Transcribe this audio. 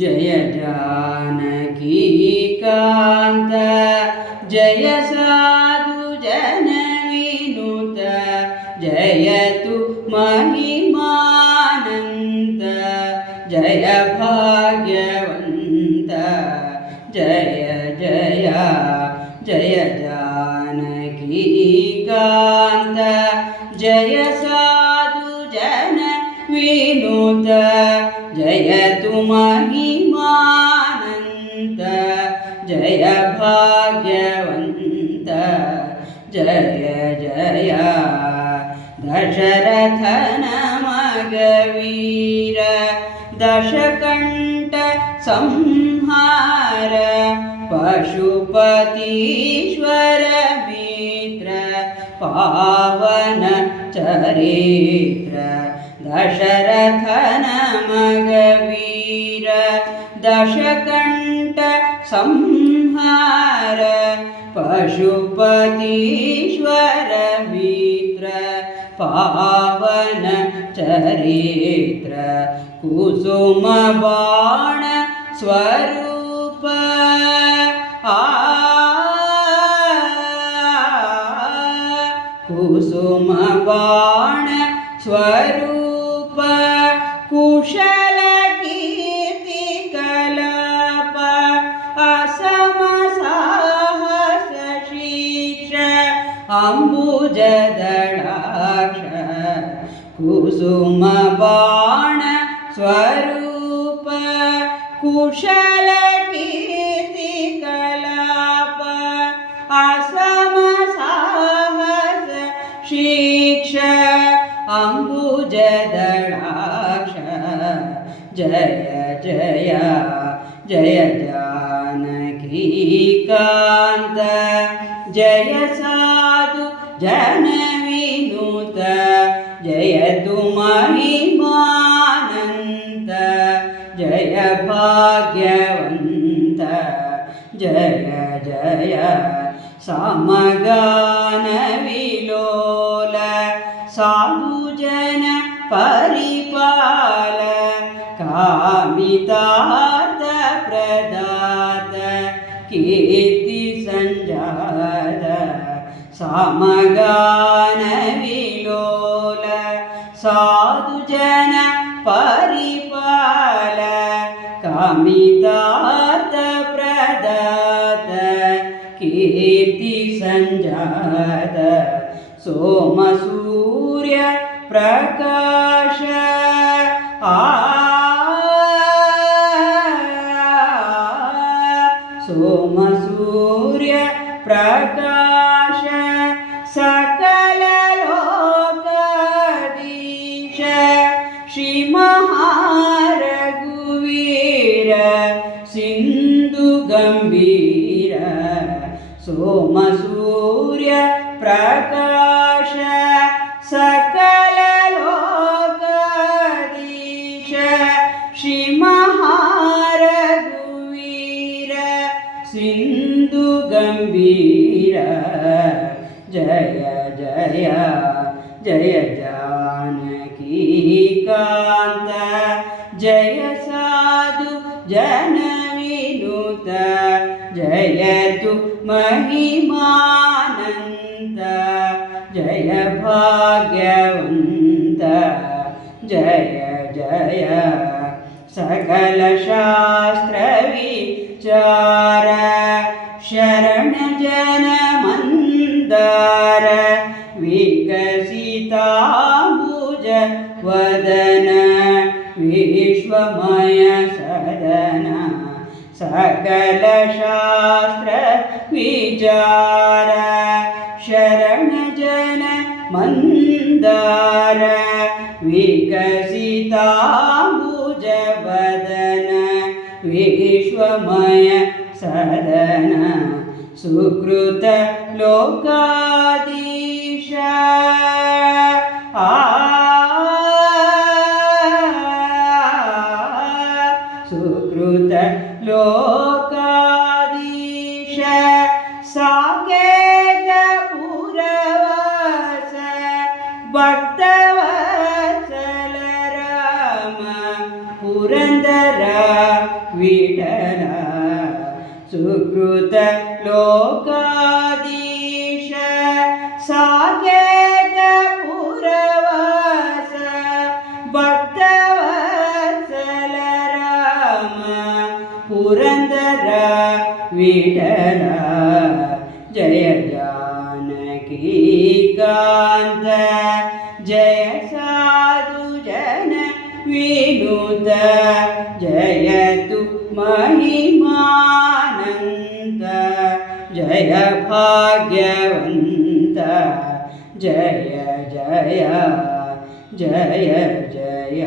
जय जानकीकान्त जय साधु जनविनुत जयतु महिमानन्त जय भाग्यवन्त जय जय जय जानकीकान्त जय साधु जन विनुत जय जय दशरथन मगवीर दशकण्ठ संहार पशुपतीश्वर मित्र पावन चरित्र दशरथन मगवीर दशकण्ठ संहार पशुपतीश्वर मित्र पावन चरित्र कुसुम बाण स्वरूप। आ कुसुम बाण स्वरूप अम्बुजदळाक्ष कुसुमबाण स्वरूप कुशल कीर्तिकलाप असम साहस शिक्ष अम्बुजदळाक्ष जय जय जय जानकी। സമഗാനവിലോല സാധുജന പരിപാല കാമിതാത പ്രദാത കീർത്തി സഞ്ജാത സമഗാനവിലോല സാധുജന പരിപാല കാമിതാത പ്രദാത ಸಂಜಾತ ಸೋಮ ಸೂರ್ಯ ಪ್ರಕಾಶ ಆ ಸೋಮ ಸೂರ್ಯ ಪ್ರಕಾಶ ಸಕಲ ಲೋಕಾಧೀಶ ಶ್ರೀ ಮಹಾರಘುವೀರ ಸಿಂಧು ಗಂಭೀರ ಸೋಮ जय जय जय जानकी कांत, जय साधु जन विनुत जय तु महिमानंत जय भाग्यवंत जय जय सकशास्त्र विचार शरण जन विकसिताम्बुज वदन विश्वमय सदन सकलशास्त्रविचार शरणजन मन्दार विकसिताम्बुजवदन विश्वमय सदन सुकृत लोकाधीश आ सुकृत लोकाधीश साकेत पुरवास भक्तवत्सल राम पुरन्दर विठल सुकृत लोकाधीश विठल जय जानकी कान्त जय साधुजन विनुत जयतु महिमानन्द जय भाग्यवन्त जय जय जय जय